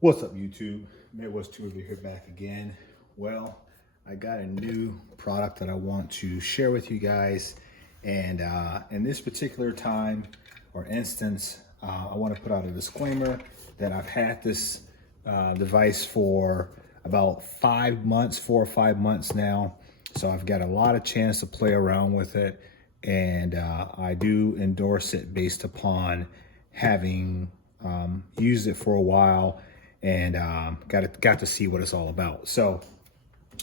What's up, YouTube? Midwest Two of you here back again. Well, I got a new product that I want to share with you guys, and in this particular time or instance, I want to put out a disclaimer that I've had this device for about 5 months, 4 or 5 months now. So I've got a lot of chance to play around with it, and I do endorse it based upon having used it for a while and got to see what it's all about. So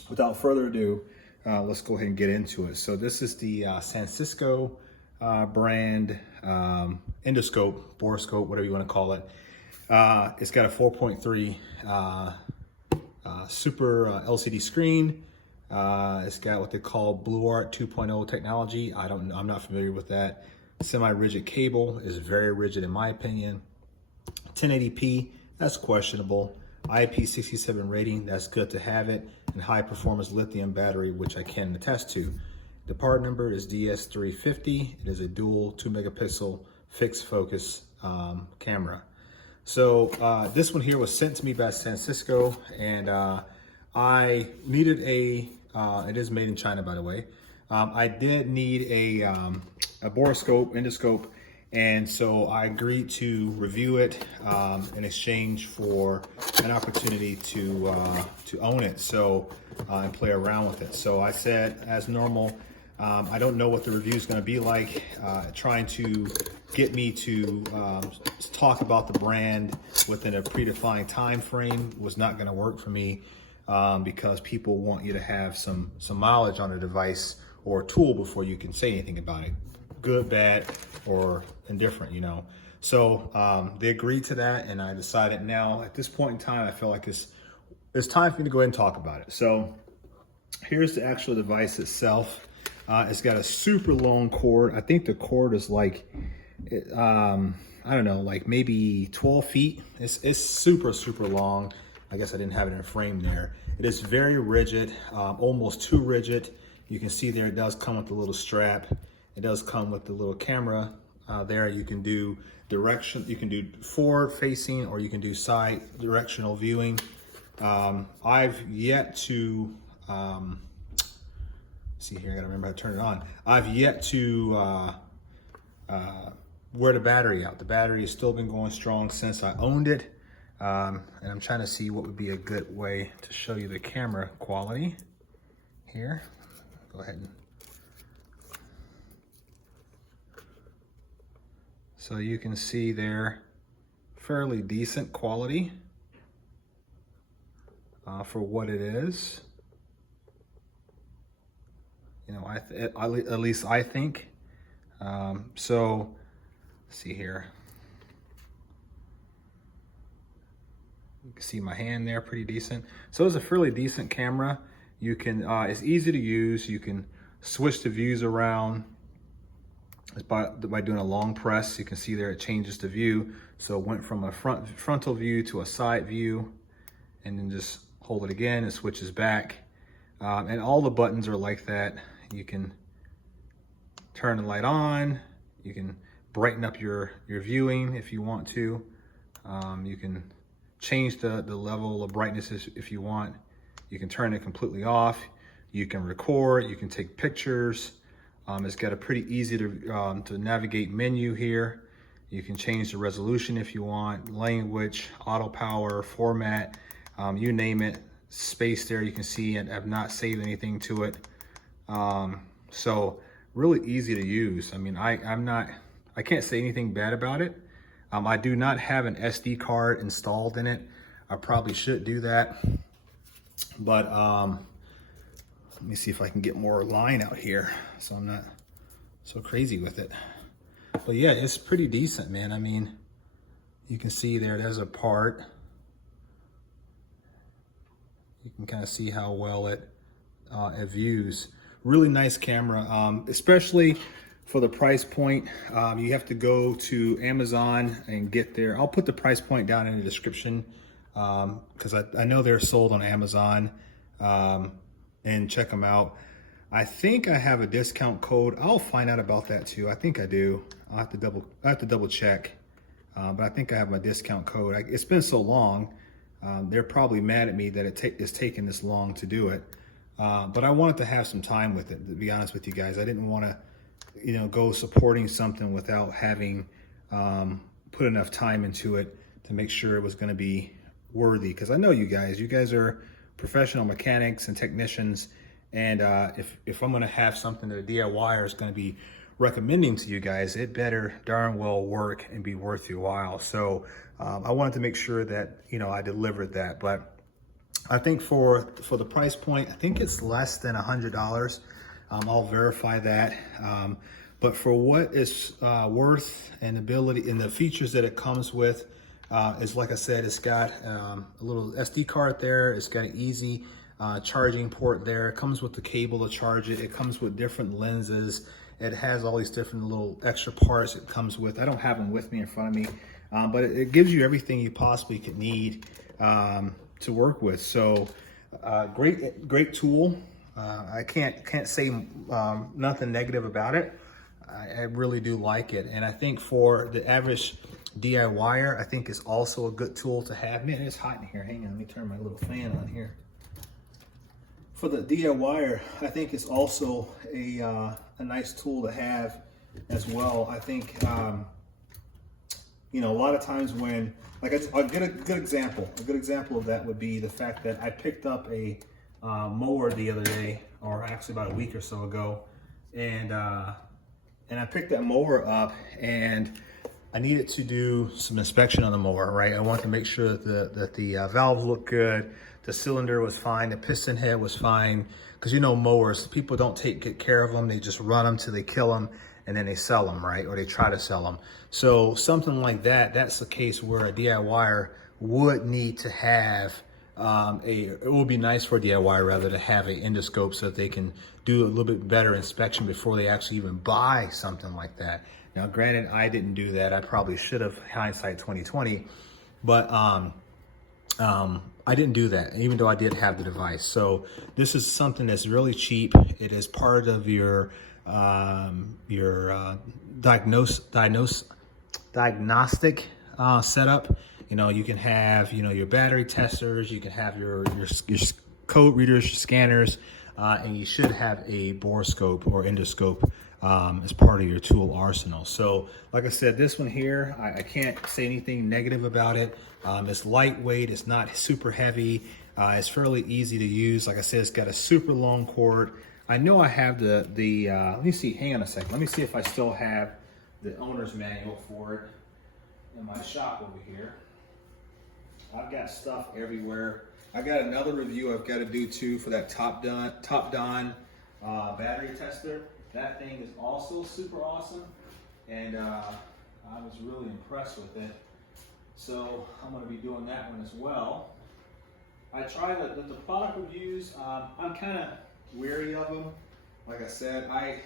without further ado, let's go ahead and get into it. So this is the Sansisco brand endoscope, borescope, whatever you want to call it. It's got a 4.3 super LCD screen. It's got what they call Blue Art 2.0 technology. I'm not familiar with that. Semi-rigid cable is very rigid in my opinion. 1080p, that's questionable. IP67 rating, that's good to have it. And high performance lithium battery, which I can attest to. The part number is DS350. It is a dual 2 megapixel fixed focus camera. So this one here was sent to me by Sansisco, and I needed it is made in China, by the way. I did need a borescope, endoscope, and so I agreed to review it in exchange for an opportunity to own it, so and play around with it. So I said, as normal, I don't know what the review is going to be like. Trying to get me to talk about the brand within a predefined time frame was not going to work for me, because people want you to have some mileage on a device or a tool before you can say anything about it, good, bad, or indifferent, you know. So they agreed to that, and I decided now at this point in time, I feel like it's time for me to go ahead and talk about it. So here's the actual device itself. It's got a super long cord. I think the cord is like, I don't know, like maybe 12 feet. It's super, super long. I guess I didn't have it in a frame there. It is very rigid, almost too rigid. You can see there it does come with a little strap. It does come with the little camera there. You can do direction, you can do forward facing, or you can do side directional viewing. I've yet to, see here, I gotta remember how to turn it on. I've yet to wear the battery out. The battery has still been going strong since I owned it. And I'm trying to see what would be a good way to show you the camera quality here. Go ahead and, so you can see there, fairly decent quality for what it is. You know, at least I think. So let's see here. You can see my hand there, pretty decent. So it's a fairly decent camera. You can, it's easy to use. You can switch the views around. It's by doing a long press. You can see there it changes the view. So it went from a frontal view to a side view, and then just hold it again, it switches back. And all the buttons are like that. You can turn the light on. You can brighten up your viewing if you want to. You can change the level of brightness if you want. You can turn it completely off. You can record, you can take pictures. It's got a pretty easy to navigate menu here. You can change the resolution if you want, language, auto power, format, you name it. Space there, you can see, and I've not saved anything to it. So really easy to use. I mean, I can't say anything bad about it. I do not have an SD card installed in it. I probably should do that. But let me see if I can get more line out here so I'm not so crazy with it. But yeah, it's pretty decent, man. I mean, you can see there's a part. You can kind of see how well it views. Really nice camera, especially for the price point. You have to go to Amazon and get there. I'll put the price point down in the description, because I know they're sold on Amazon, and check them out. I think I have a discount code. I'll find out about that too. I think I do. I have to double check, but I think I have my discount code. It's been so long. they're probably mad at me that it's taking this long to do it. But I wanted to have some time with it, to be honest with you guys. I didn't want to, go supporting something without having put enough time into it to make sure it was going to be worthy. Because I know you guys are professional mechanics and technicians, and if I'm going to have something that a DIYer is going to be recommending to you guys, it better darn well work and be worth your while. So I wanted to make sure that I delivered that. But I think for the price point, I think it's less than $100. I'll verify that. But for what it's worth and ability and the features that it comes with, is, like I said, it's got a little SD card there. It's got an easy charging port there. It comes with the cable to charge it. It comes with different lenses. It has all these different little extra parts it comes with. I don't have them with me in front of me, but it gives you everything you possibly could need to work with. So great tool. I can't say nothing negative about it. I really do like it. And I think for the average DIYer, I think it's also a good tool to have. Man, it's hot in here. Hang on, let me turn my little fan on here. For the DIYer, I think it's also a nice tool to have as well. I think, a lot of times when, I'll get a good example. A good example of that would be the fact that I picked up a mower the other day, or actually about a week or so ago, and I picked that mower up, and I needed to do some inspection on the mower, right? I wanted to make sure that the valves looked good, the cylinder was fine, the piston head was fine, because mowers, people don't take good care of them. They just run them till they kill them, and then they sell them, right? Or they try to sell them. So something like that, that's the case where a DIYer would need to have it would be nice for a DIY rather to have an endoscope so that they can do a little bit better inspection before they actually even buy something like that. Now, granted, I didn't do that. I probably should have, hindsight 2020, but I didn't do that, even though I did have the device. So this is something that's really cheap. It is part of your diagnostic setup. You can have, your battery testers, you can have your code readers, your scanners, and you should have a borescope or endoscope as part of your tool arsenal. So, like I said, this one here, I can't say anything negative about it. It's lightweight, it's not super heavy, it's fairly easy to use. Like I said, it's got a super long cord. I know I have the let me see, hang on a second. Let me see if I still have the owner's manual for it in my shop over here. I've got stuff everywhere. I got another review I've got to do too for that Top Don battery tester. That thing is also super awesome, and I was really impressed with it. So I'm going to be doing that one as well. I try the product reviews. I'm kind of weary of them. Like I said, I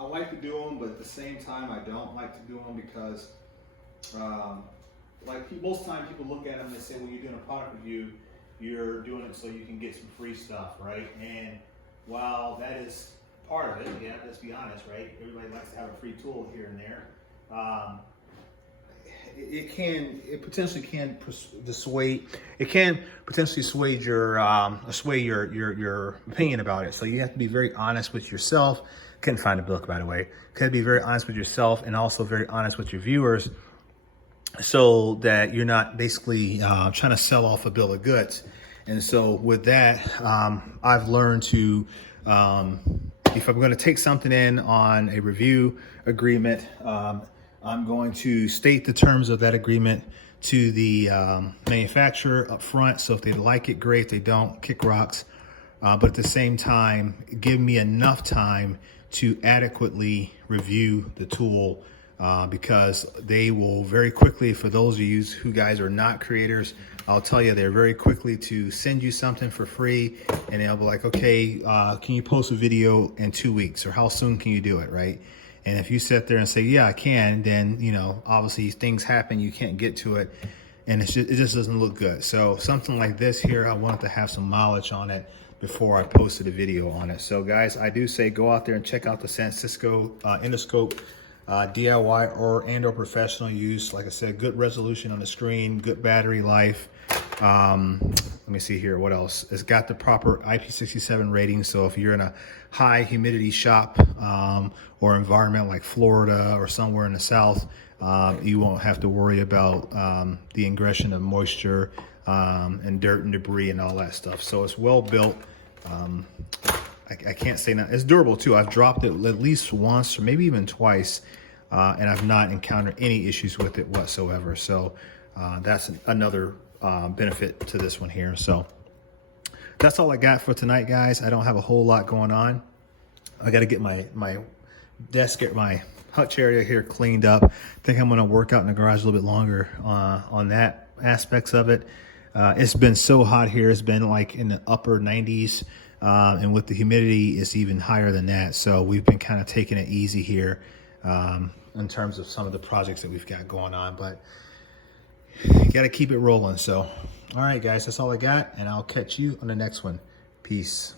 like to do them, but at the same time, I don't like to do them because, most times people look at them and they say, well, you're doing a product review, you're doing it so you can get some free stuff, right? And while that is part of it, yeah, let's be honest, right? Everybody likes to have a free tool here and there. It potentially can potentially sway your opinion about it. So you have to be very honest with yourself. Couldn't find a book, by the way. Could be very honest with yourself and also very honest with your viewers, so that you're not basically trying to sell off a bill of goods. And so with that, I've learned to, if I'm going to take something in on a review agreement, I'm going to state the terms of that agreement to the manufacturer up front. So if they like it, great. If they don't, kick rocks. But at the same time, give me enough time to adequately review the tool, because they will very quickly, for those of you who guys are not creators, I'll tell you, they're very quickly to send you something for free, and they'll be like, okay, can you post a video in 2 weeks, or how soon can you do it, right? And if you sit there and say, yeah, I can, then, obviously things happen, you can't get to it, and it just doesn't look good. So something like this here, I wanted to have some mileage on it before I posted a video on it. So guys, I do say go out there and check out the Sansisco Endoscope, DIY or professional use. Like I said, good resolution on the screen, good battery life, Let me see here, what else? It's got the proper IP67 rating, so if you're in a high humidity shop or environment like Florida or somewhere in the South, you won't have to worry about the ingression of moisture and dirt and debris and all that stuff. So it's well built. I can't say not. It's durable too. I've dropped it at least once or maybe even twice, and I've not encountered any issues with it whatsoever. So that's another benefit to this one here. So that's all I got for tonight, guys. I don't have a whole lot going on. I got to get my desk, my hutch area here cleaned up. I think I'm going to work out in the garage a little bit longer on that aspects of it. It's been so hot here. It's been like in the upper 90s. And with the humidity, it's even higher than that. So we've been kind of taking it easy here in terms of some of the projects that we've got going on. But you got to keep it rolling. So, all right, guys, that's all I got. And I'll catch you on the next one. Peace.